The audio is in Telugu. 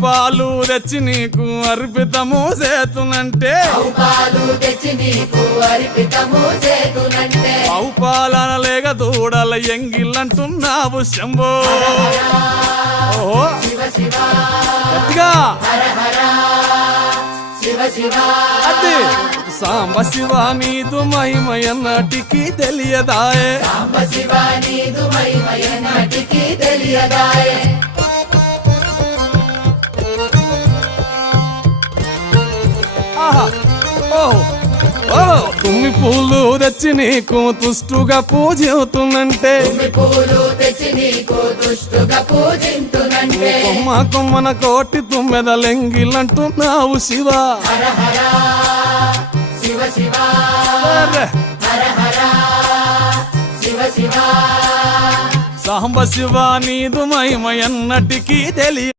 పాలు తెచ్చి నీకు అర్పితము చేతునంటే ఆవు పాలనలేక దూడల ఎంగిల్లంటున్నావు శంభో ఓహో గట్టిగా అదే సాంబ శివ నీదు మహిమయన్నటికి తెలియదాయే తుమ్మి పూలు తెచ్చి నీకు తుష్టుగా పూజింతునంటే కొమ్మ కొమ్మన కోటి తుమ్మెదలెంగిలంటున్నావు శివ సాంబ శివ నీదు మహిమయన్నటికి తెలియ